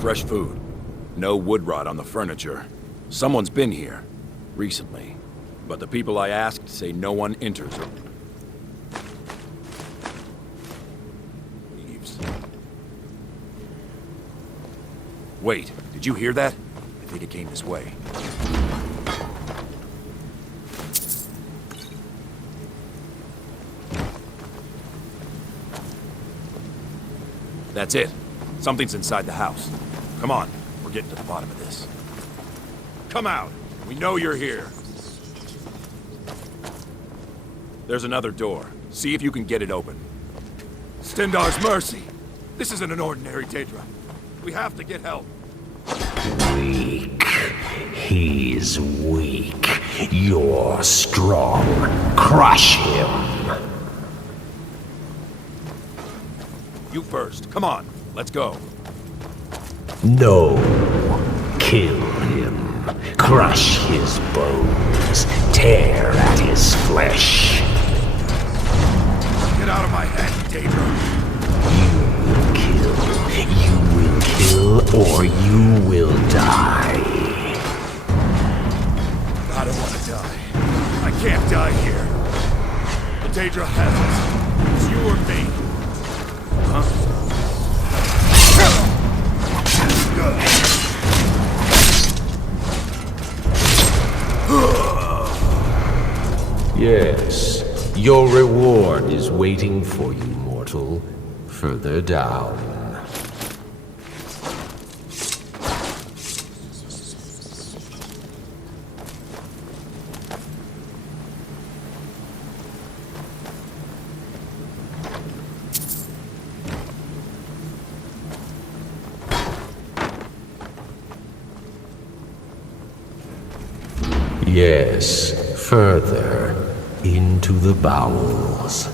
Fresh food. No wood rot on the furniture. Someone's been here. Recently. But the people I asked say no one enters or leaves. Wait, did you hear that? I think it came this way. That's it. Something's inside the house. Come on, we're getting to the bottom of this. Come out! We know you're here. There's another door. See if you can get it open. Stendarr's mercy! This isn't an ordinary Daedra. We have to get help. Weak. He's weak. You're strong. Crush him. You first. Come on, let's go. No. Kill him. Crush his bones. Tear at his flesh. Get out of my head, Daedra. You will kill, or you will die. I don't want to die. I can't die here. The Daedra has us. It's you or me. Huh? Yes, your reward is waiting for you, mortal. Further down. Yes, further into the bowels.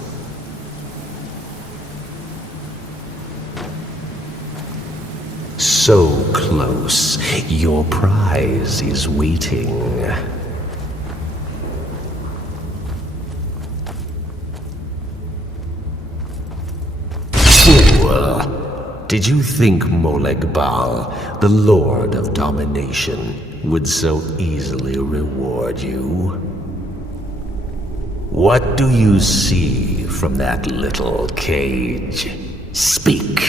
So close, your prize is waiting. Fool! Did you think Molag Bal, the Lord of Domination, would so easily reward you? What do you see from that little cage? Speak!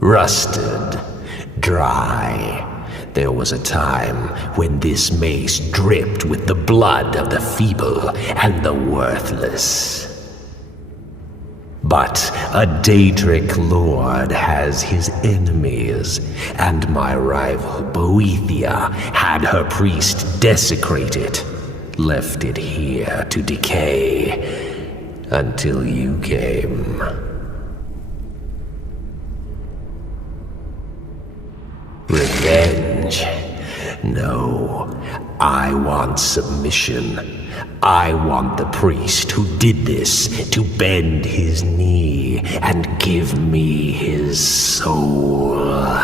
Rusted, dry. There was a time when this mace dripped with the blood of the feeble and the worthless. But a Daedric lord has his enemies, and my rival Boethia had her priest desecrate it, left it here to decay, until you came. Revenge? No, I want submission. I want the priest who did this to bend his knee and give me his soul.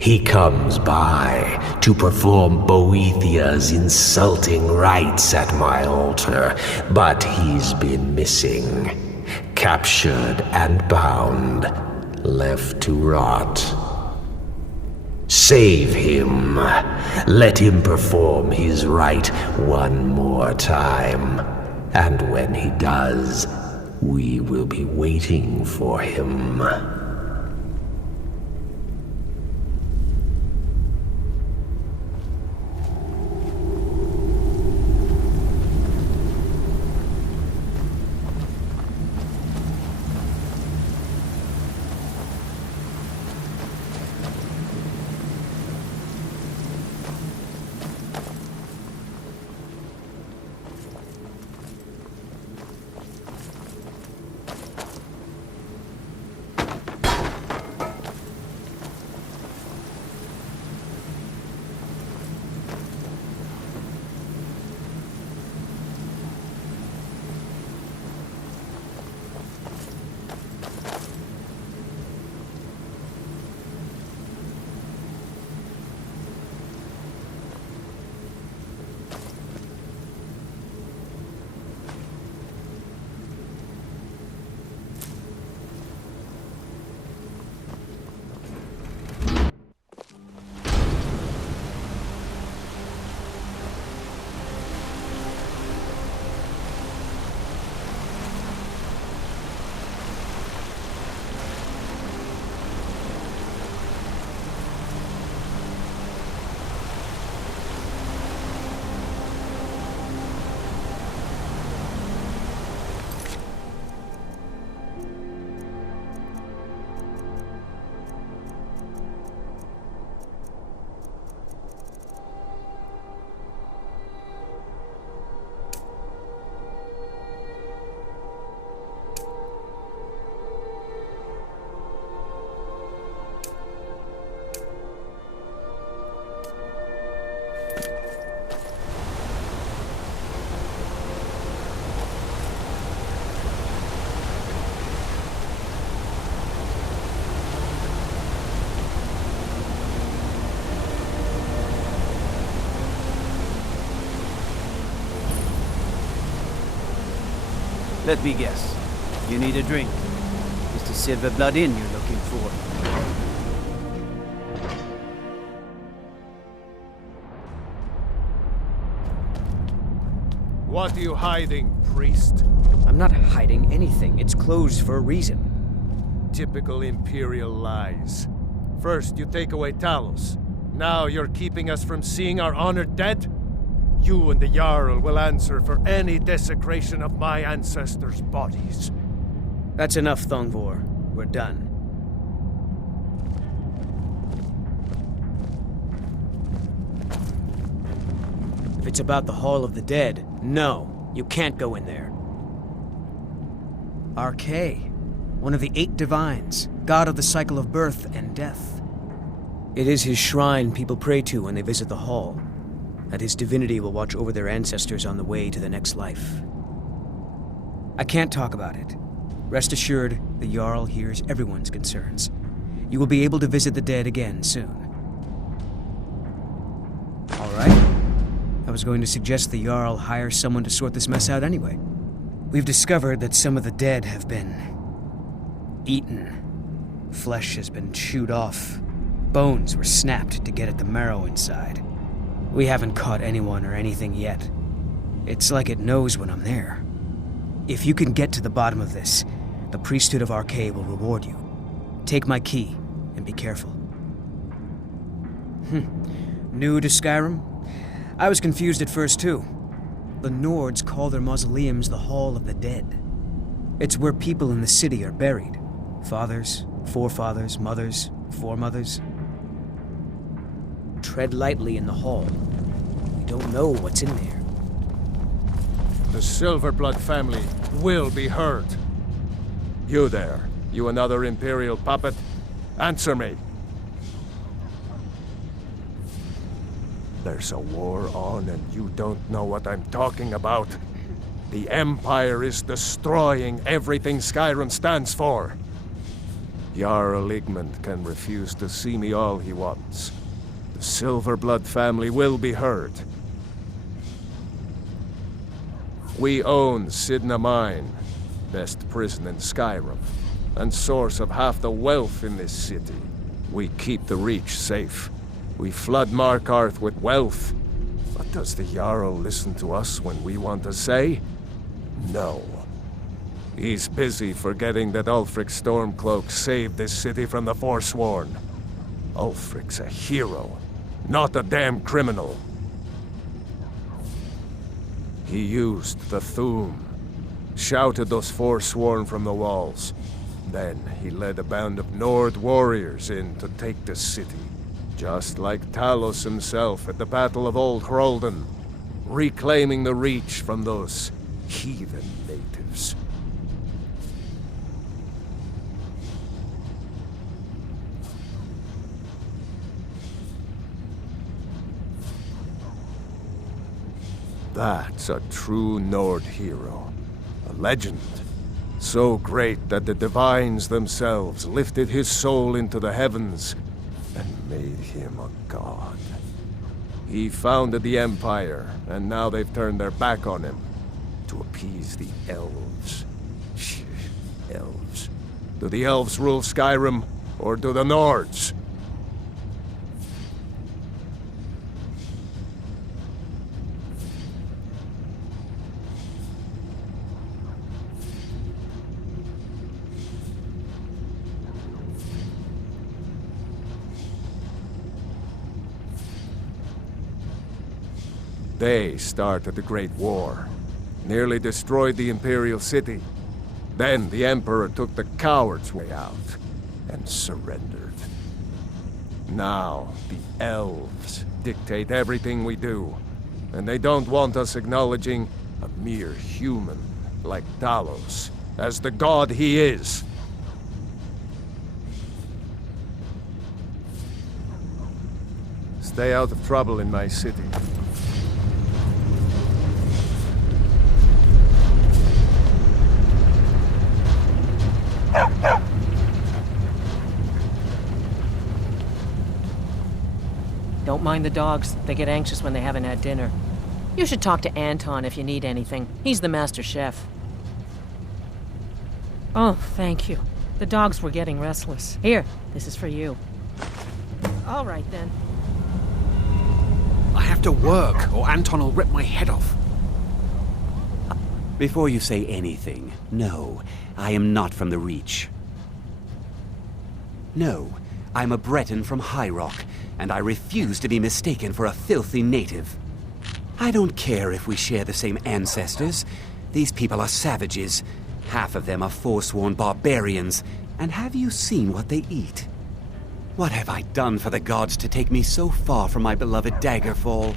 He comes by to perform Boethia's insulting rites at my altar, but he's been missing. Captured and bound, left to rot. Save him. Let him perform his rite one more time. And when he does, we will be waiting for him. Let me guess. You need a drink. It's the Silver Blood Inn you're looking for. What are you hiding, priest? I'm not hiding anything. It's closed for a reason. Typical Imperial lies. First, you take away Talos. Now you're keeping us from seeing our honored dead? You and the Jarl will answer for any desecration of my ancestors' bodies. That's enough, Thongvor. We're done. If it's about the Hall of the Dead, no, you can't go in there. Arkay, one of the 8 divines, god of the cycle of birth and death. It is his shrine people pray to when they visit the hall, and his divinity will watch over their ancestors on the way to the next life. I can't talk about it. Rest assured, the Jarl hears everyone's concerns. You will be able to visit the dead again soon. All right. I was going to suggest the Jarl hire someone to sort this mess out anyway. We've discovered that some of the dead have been eaten. Flesh has been chewed off. Bones were snapped to get at the marrow inside. We haven't caught anyone or anything yet. It's like it knows when I'm there. If you can get to the bottom of this, the priesthood of Arkay will reward you. Take my key, and be careful. New to Skyrim? I was confused at first, too. The Nords call their mausoleums the Hall of the Dead. It's where people in the city are buried. Fathers, forefathers, mothers, foremothers. Tread lightly in the hall. You don't know what's in there. The Silverblood family will be heard. You there, you another Imperial puppet? Answer me. There's a war on and you don't know what I'm talking about. The Empire is destroying everything Skyrim stands for. Jarl Igmund can refuse to see me all he wants. The Silverblood family will be heard. We own Sidna Mine, best prison in Skyrim, and source of half the wealth in this city. We keep the Reach safe. We flood Markarth with wealth. But does the Jarl listen to us when we want to say? No. He's busy forgetting that Ulfric Stormcloak saved this city from the Forsworn. Ulfric's a hero, not a damn criminal. He used the Thu'um, shouted those Forsworn from the walls. Then he led a band of Nord warriors in to take the city. Just like Talos himself at the Battle of Old Hroldan, reclaiming the Reach from those heathen natives. That's a true Nord hero. A legend. So great that the Divines themselves lifted his soul into the heavens and made him a god. He founded the Empire, and now they've turned their back on him to appease the elves. Elves. Do the elves rule Skyrim, or do the Nords? They started the Great War, nearly destroyed the Imperial City. Then the Emperor took the coward's way out and surrendered. Now the elves dictate everything we do, and they don't want us acknowledging a mere human like Talos as the god he is. Stay out of trouble in my city. Don't mind the dogs. They get anxious when they haven't had dinner. You should talk to Anton if you need anything. He's the master chef. Oh, thank you. The dogs were getting restless. Here, this is for you. All right, then. I have to work, or Anton will rip my head off. Before you say anything, no, I am not from the Reach. No, I'm a Breton from High Rock, and I refuse to be mistaken for a filthy native. I don't care if we share the same ancestors. These people are savages. Half of them are forsworn barbarians. And have you seen what they eat? What have I done for the gods to take me so far from my beloved Daggerfall?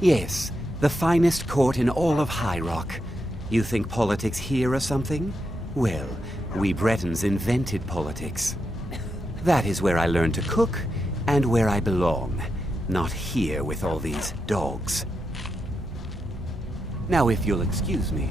Yes, the finest court in all of High Rock. You think politics here or something? Well, we Bretons invented politics. That is where I learned to cook, and where I belong. Not here with all these dogs. Now, if you'll excuse me.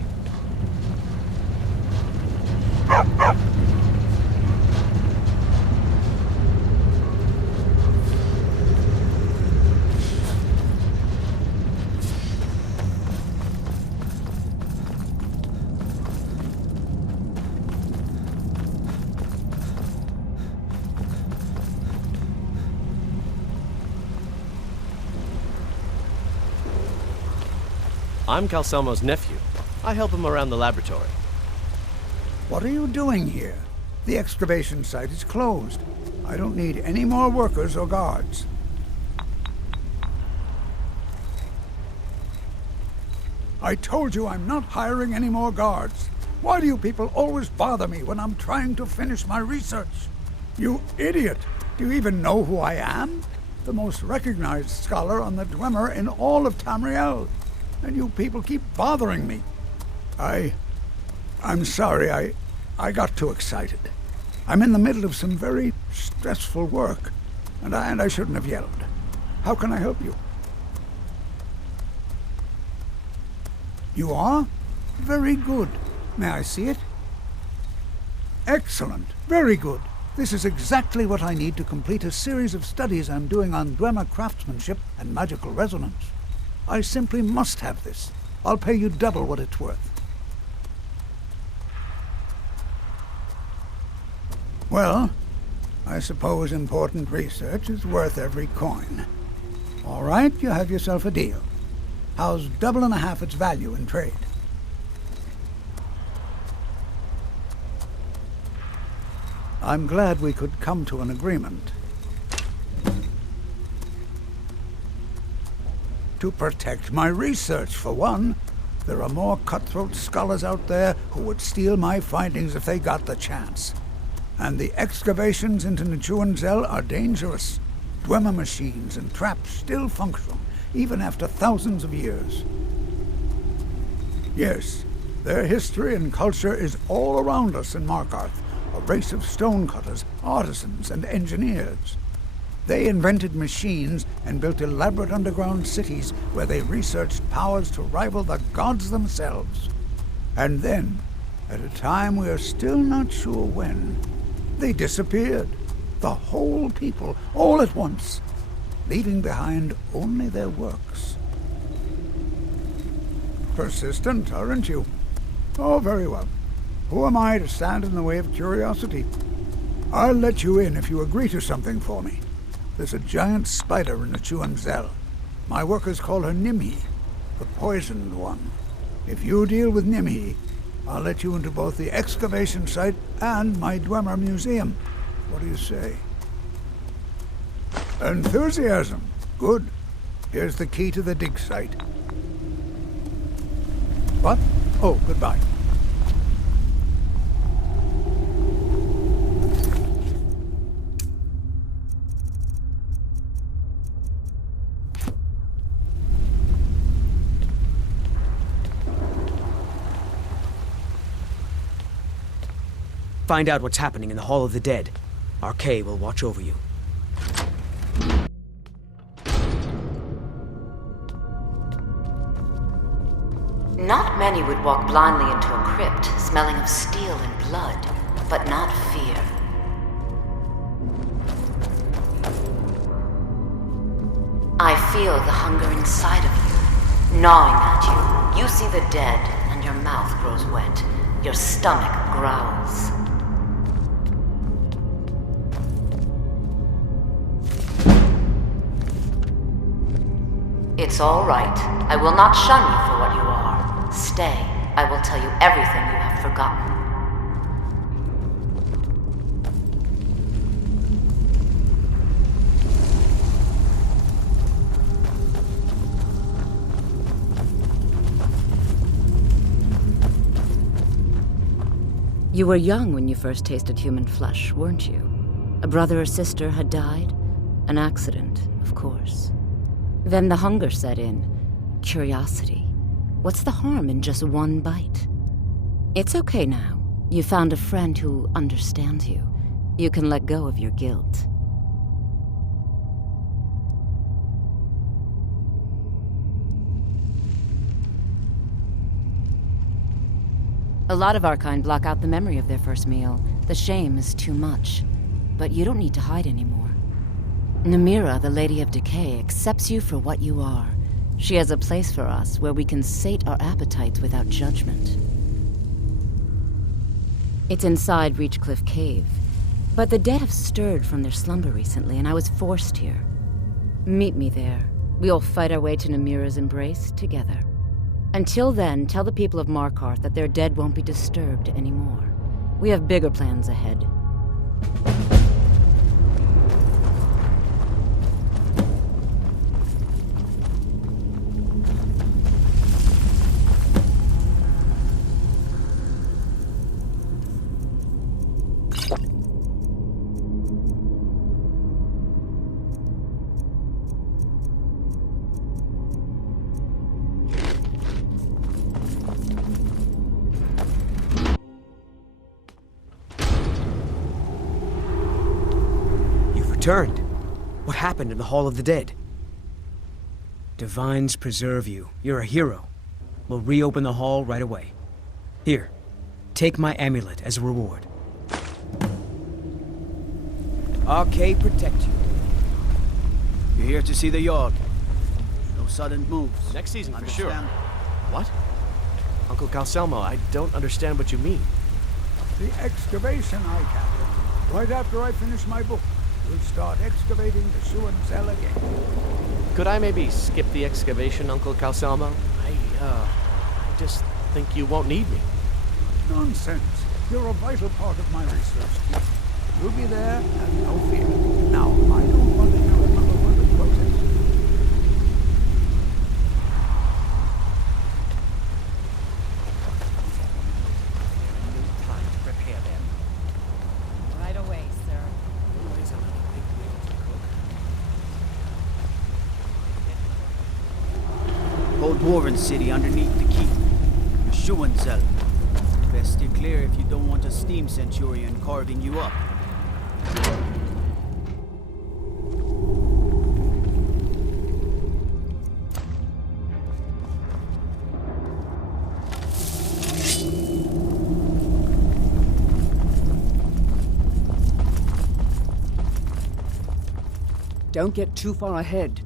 I'm Calcelmo's nephew. I help him around the laboratory. What are you doing here? The excavation site is closed. I don't need any more workers or guards. I told you I'm not hiring any more guards. Why do you people always bother me when I'm trying to finish my research? You idiot! Do you even know who I am? The most recognized scholar on the Dwemer in all of Tamriel. And you people keep bothering me. I'm sorry, I got too excited. I'm in the middle of some very stressful work, and I shouldn't have yelled. How can I help you? You are? Very good. May I see it? Excellent. Very good. This is exactly what I need to complete a series of studies I'm doing on Dwemer craftsmanship and magical resonance. I simply must have this. I'll pay you double what it's worth. Well, I suppose important research is worth every coin. All right, you have yourself a deal. How's double and a half its value in trade? I'm glad we could come to an agreement. To protect my research, for one. There are more cutthroat scholars out there who would steal my findings if they got the chance. And the excavations into Nichuan-Zel are dangerous. Dwemer machines and traps still function, even after thousands of years. Yes, their history and culture is all around us in Markarth, a race of stonecutters, artisans, and engineers. They invented machines and built elaborate underground cities where they researched powers to rival the gods themselves. And then, at a time we are still not sure when, they disappeared. The whole people, all at once, leaving behind only their works. Persistent, aren't you? Oh, very well. Who am I to stand in the way of curiosity? I'll let you in if you agree to something for me. There's a giant spider in Nichuan-Zel. My workers call her Nimhi, the poisoned one. If you deal with Nimhi, I'll let you into both the excavation site and my Dwemer museum. What do you say? Enthusiasm. Good. Here's the key to the dig site. What? Oh, goodbye. Find out what's happening in the Hall of the Dead. Arkay will watch over you. Not many would walk blindly into a crypt, smelling of steel and blood, but not fear. I feel the hunger inside of you, gnawing at you. You see the dead, and your mouth grows wet. Your stomach growls. It's all right. I will not shun you for what you are. Stay. I will tell you everything you have forgotten. You were young when you first tasted human flesh, weren't you? A brother or sister had died? An accident, of course. Then the hunger set in. Curiosity. What's the harm in just one bite? It's okay now. You found a friend who understands you. You can let go of your guilt. A lot of our kind block out the memory of their first meal. The shame is too much. But you don't need to hide anymore. Namira, the Lady of Decay, accepts you for what you are. She has a place for us where we can sate our appetites without judgment. It's inside Reachcliff Cave. But the dead have stirred from their slumber recently, and I was forced here. Meet me there. We'll fight our way to Namira's embrace together. Until then, tell the people of Markarth that their dead won't be disturbed anymore. We have bigger plans ahead. Returned. What happened in the Hall of the Dead? Divines preserve you. You're a hero. We'll reopen the hall right away. Here, take my amulet as a reward. Arcade protect you. You're here to see the yard. No sudden moves. Next season, for sure. Understand? What? Uncle Calcelmo, I don't understand what you mean. The excavation I captured. Right after I finish my book, we'll start excavating the Schuan cell again. Could I maybe skip the excavation, Uncle Calcelmo? I just think you won't need me. Nonsense. You're a vital part of my research team. You'll be there, have no fear. Now, I don't want to hear another word of protest. Time to prepare them. Right away, sir. Old Dwarven city underneath the keep. The Schuan cell. Best steer clear if you don't want a steam centurion carving you up. Don't get too far ahead.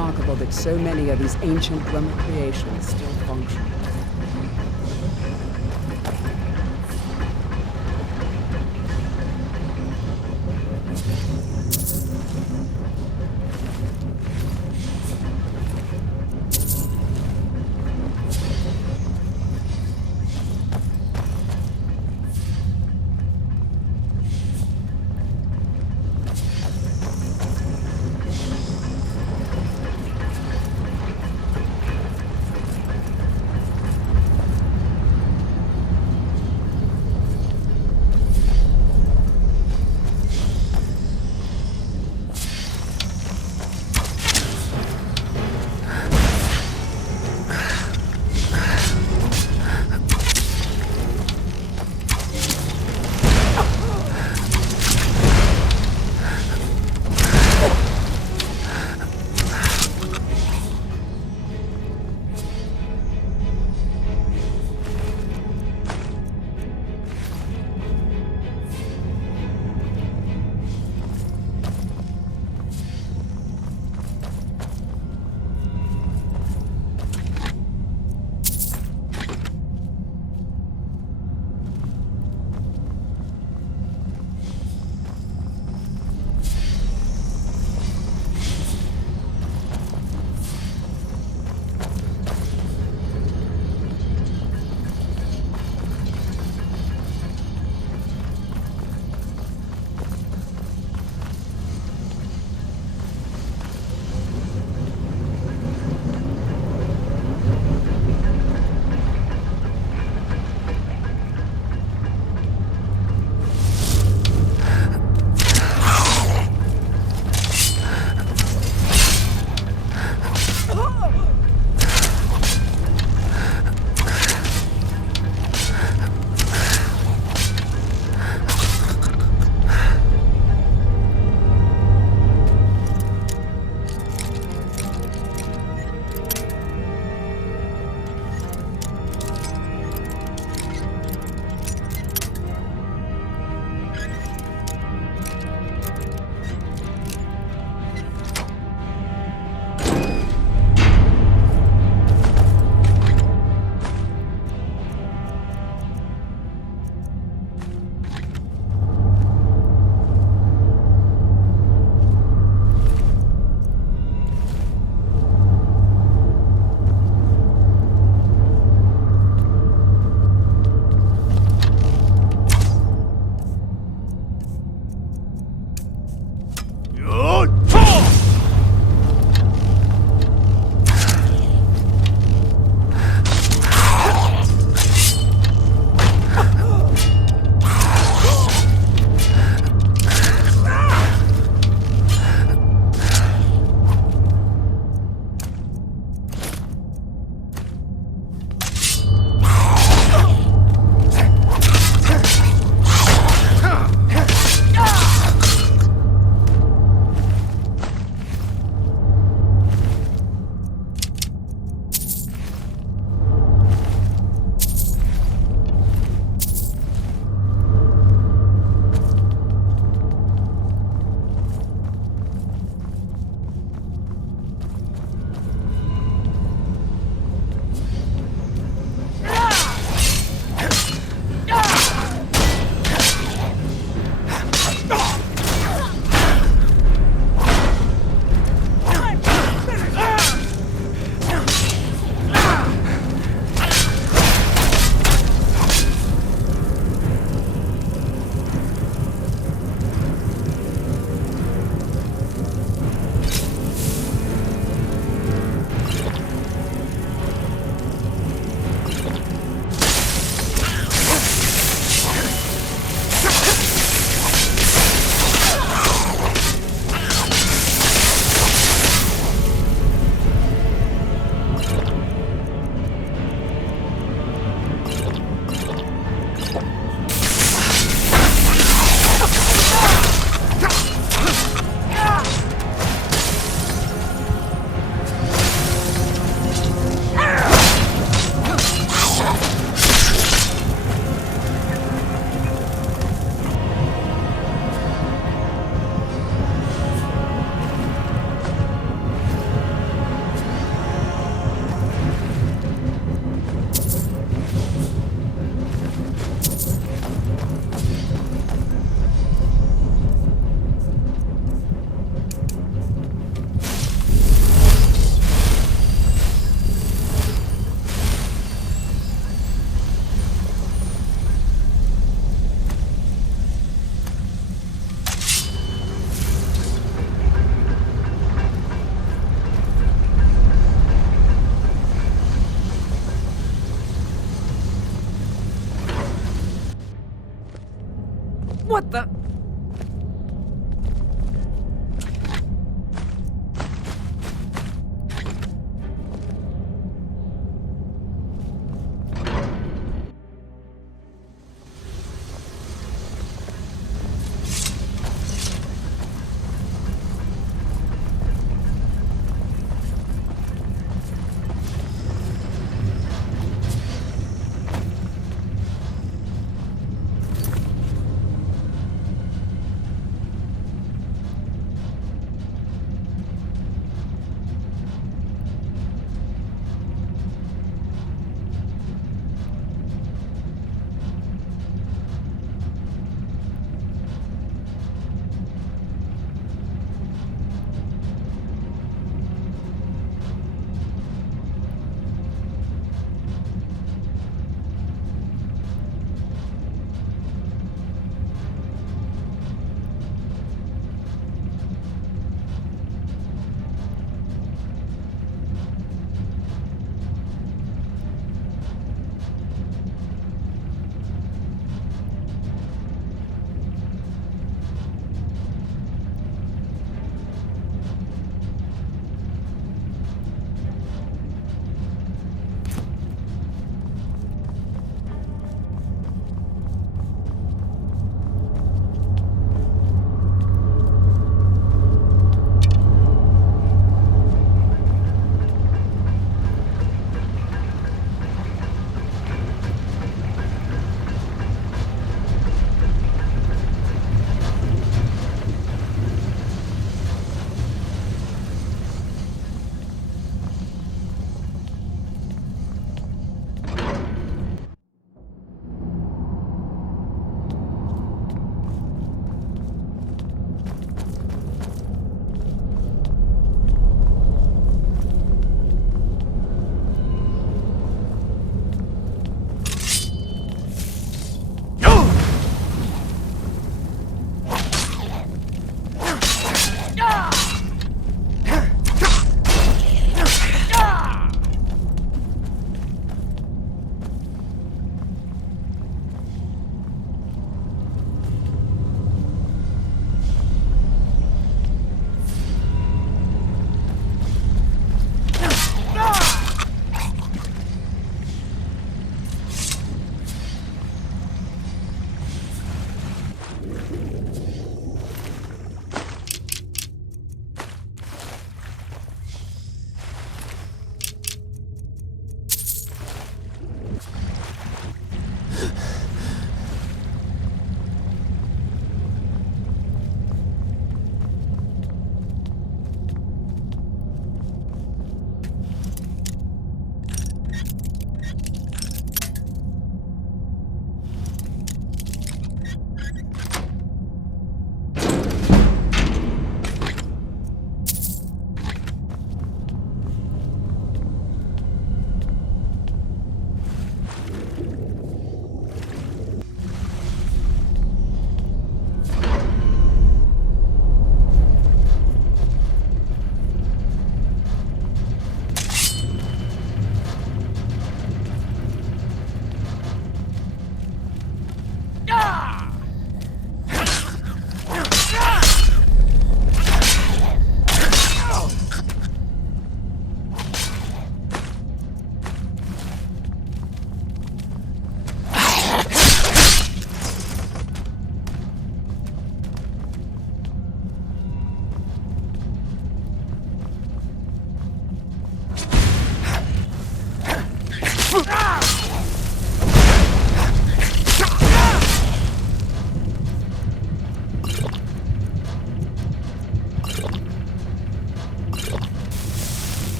remarkable that so many of these ancient Roman creations still function. What the?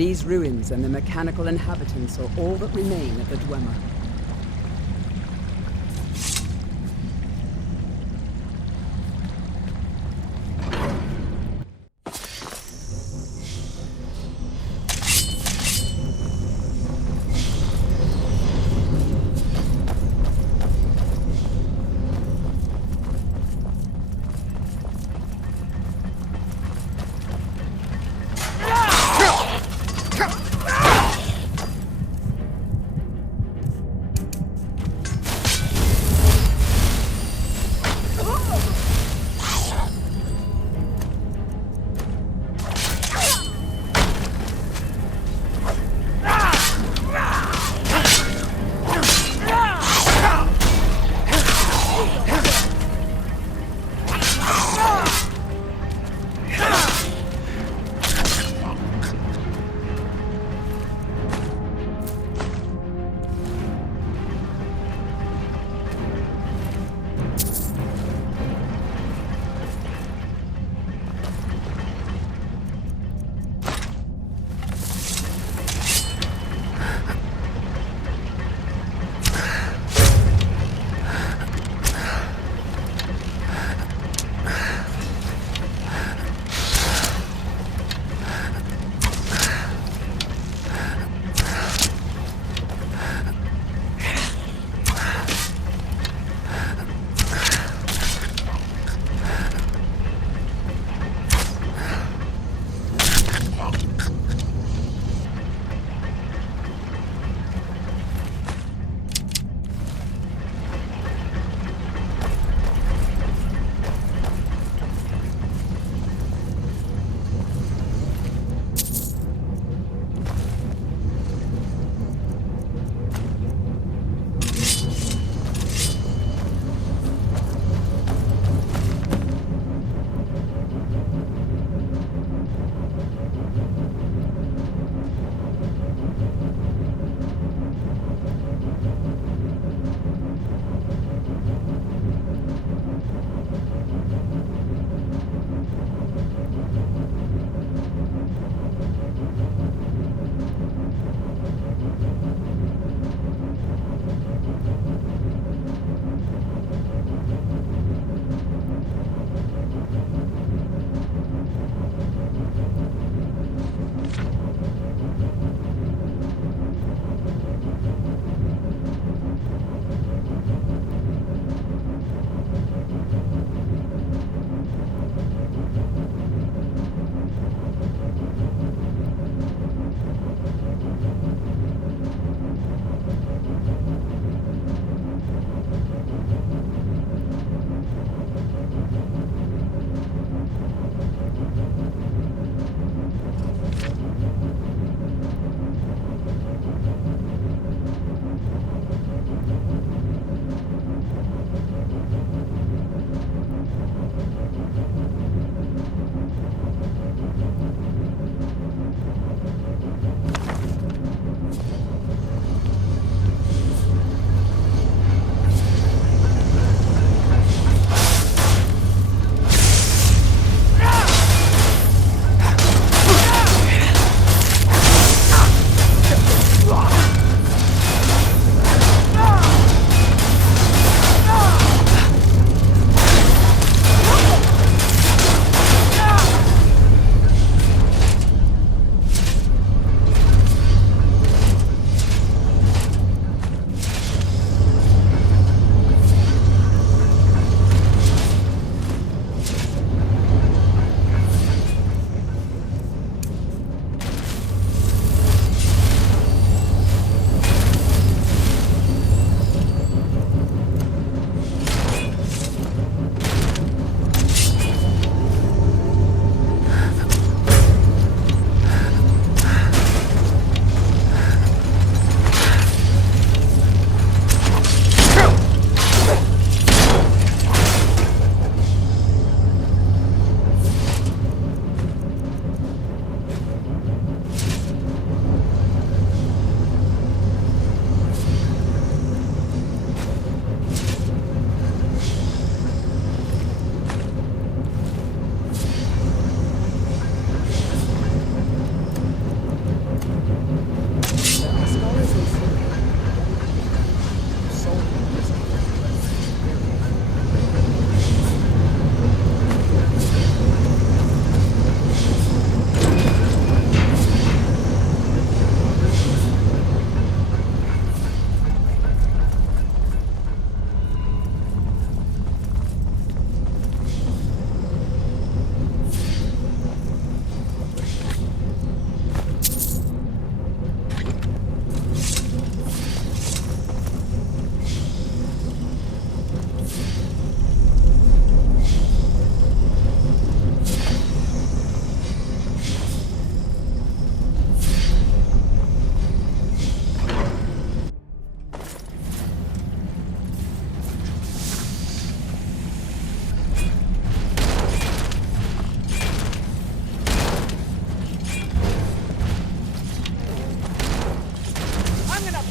These ruins and the mechanical inhabitants are all that remain of the Dwemer.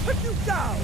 Put you down!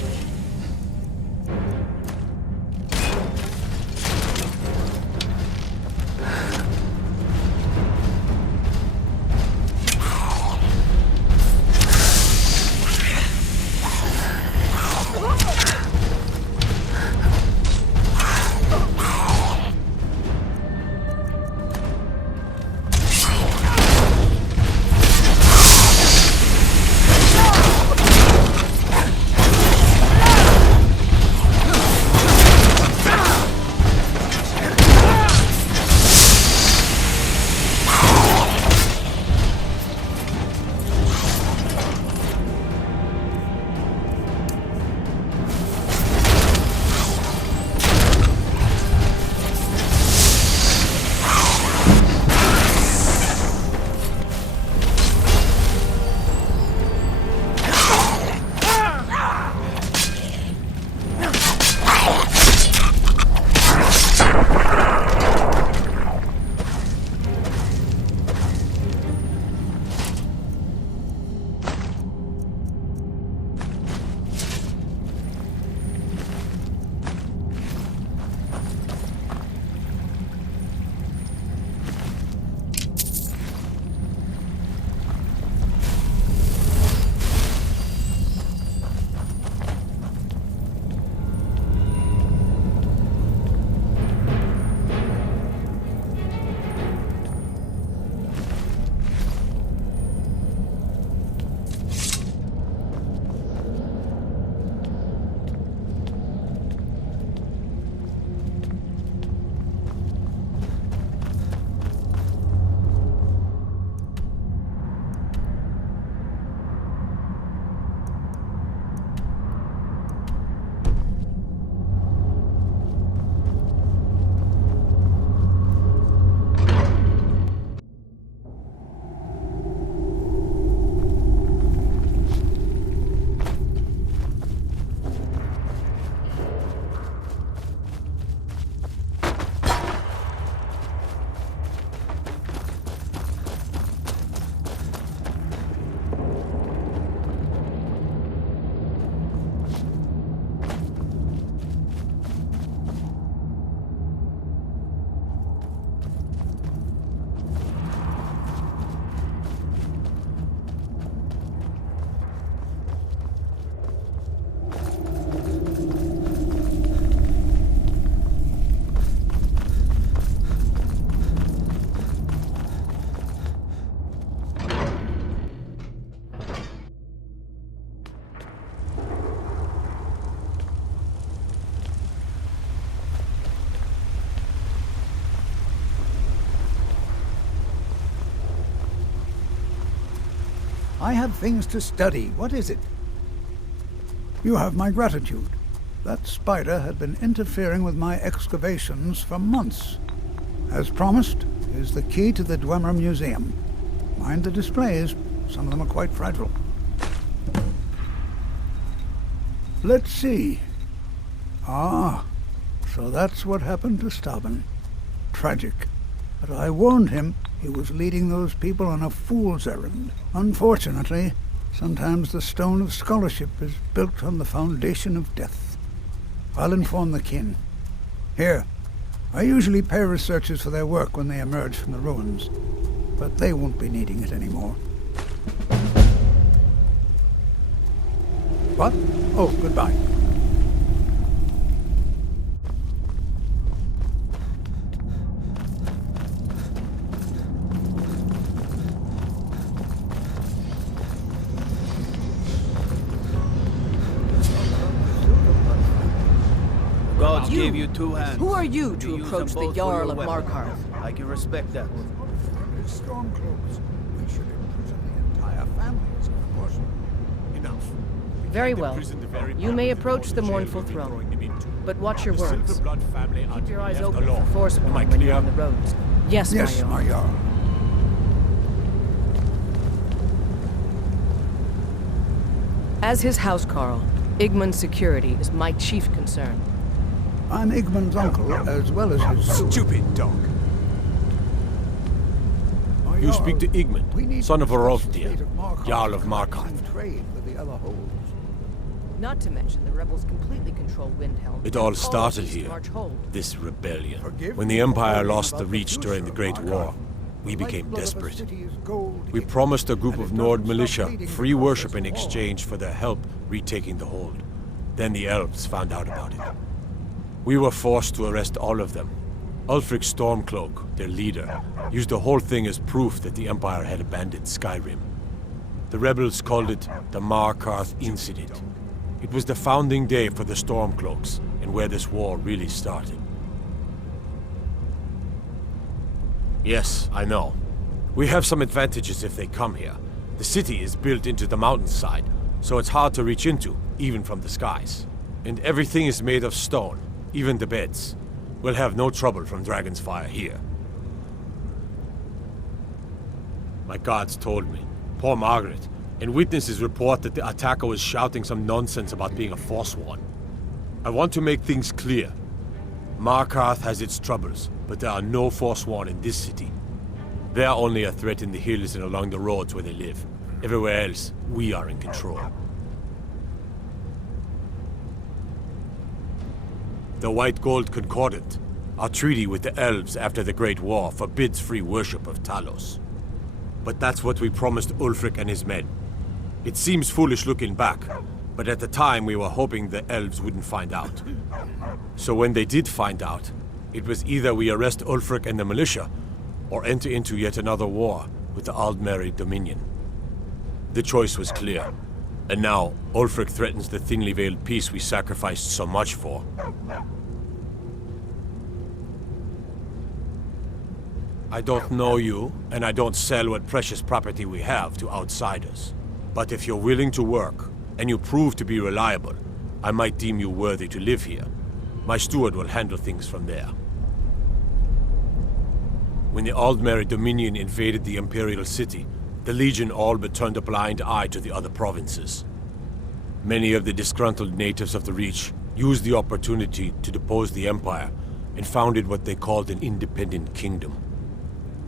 I have things to study. What is it? You have my gratitude. That spider had been interfering with my excavations for months. As promised, is the key to the Dwemer Museum. Mind the displays. Some of them are quite fragile. Let's see. Ah, so that's what happened to Stauben. Tragic. But I warned him he was leading those people on a fool's errand. Unfortunately, sometimes the stone of scholarship is built on the foundation of death. I'll inform the kin. Here, I usually pay researchers for their work when they emerge from the ruins, but they won't be needing it anymore. What? Oh, goodbye. Gods gave you two hands. Who are you To to use approach them the both for Jarl your of weapon. Markarth? I can respect that. His stormcloaks. We should imprison the entire family as a precaution. Enough. Very well. You may approach the mournful throne, but watch your words. Keep your eyes open for Forsworn when you're on the roads. Yes, Yes, my my Jarl. Jarl. As his housecarl, Igmund's security is my chief concern. I'm Igmund's uncle, as well as his steward. Stupid dog. My You Jarl, speak to we Igmund, need son to of discuss the Arovdir, state of Markarth Jarl of and Markarth. trade with the other holds. Not to mention the rebels completely control Windhelm. It all and started East here, March hold. this rebellion. When the Empire lost the Reach during the Great War, we became desperate. We promised a group of Nord militia free worship in exchange for their help retaking the hold. Then the elves found out about it. We were forced to arrest all of them. Ulfric Stormcloak, their leader, used the whole thing as proof that the Empire had abandoned Skyrim. The rebels called it the Markarth Incident. It was the founding day for the Stormcloaks, and where this war really started. Yes, I know. We have some advantages if they come here. The city is built into the mountainside, so it's hard to reach into, even from the skies. And everything is made of stone, even the beds. We'll have no trouble from Dragon's Fire here. My guards told me. Poor Margaret. And witnesses report that the attacker was shouting some nonsense about being a Forsworn. I want to make things clear. Markarth has its troubles, but there are no Forsworn in this city. They are only a threat in the hills and along the roads where they live. Everywhere else, we are in control. The White Gold Concordant, our treaty with the elves after the Great War, forbids free worship of Talos. But that's what we promised Ulfric and his men. It seems foolish looking back, but at the time we were hoping the elves wouldn't find out. So when they did find out, it was either we arrest Ulfric and the militia, or enter into yet another war with the Aldmeri Dominion. The choice was clear, and now Ulfric threatens the thinly veiled peace we sacrificed so much for. I don't know you, and I don't sell what precious property we have to outsiders. But if you're willing to work, and you prove to be reliable, I might deem you worthy to live here. My steward will handle things from there. When the Aldmeri Dominion invaded the Imperial City, the Legion all but turned a blind eye to the other provinces. Many of the disgruntled natives of the Reach used the opportunity to depose the Empire and founded what they called an independent kingdom.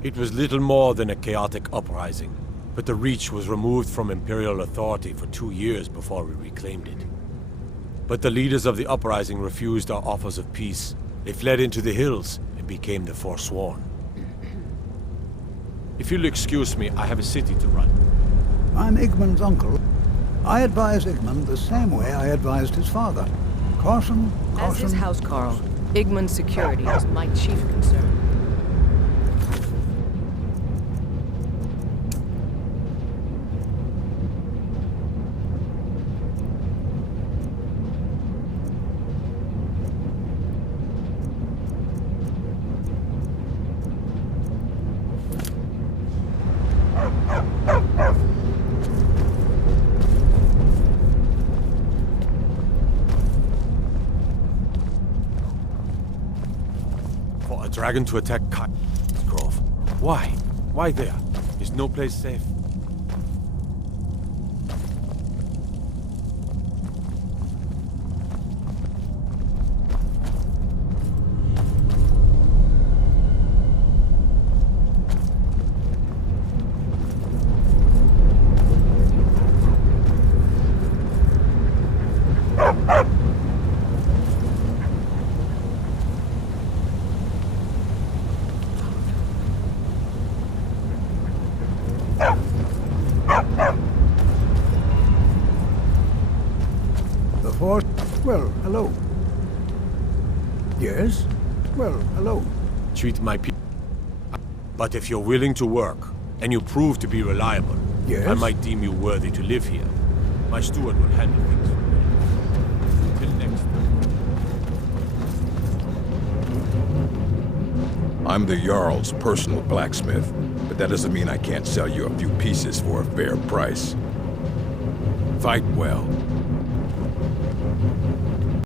It was little more than a chaotic uprising, but the Reach was removed from Imperial authority for 2 years before we reclaimed it. But the leaders of the uprising refused our offers of peace. They fled into the hills and became the Forsworn. If you'll excuse me, I have a city to run. I'm Igmund's uncle. I advise Igmund the same way I advised his father. Caution, caution. As is Housecarl, Igmund's security is my chief concern. For a dragon to attack Grove. Why? Why there? Is no place safe? Well, hello. Yes? Well, hello. Treat my people. But if you're willing to work, and you prove to be reliable, yes? I might deem you worthy to live here. My steward will handle things from there. Till next time. I'm the Jarl's personal blacksmith, but that doesn't mean I can't sell you a few pieces for a fair price. Fight well,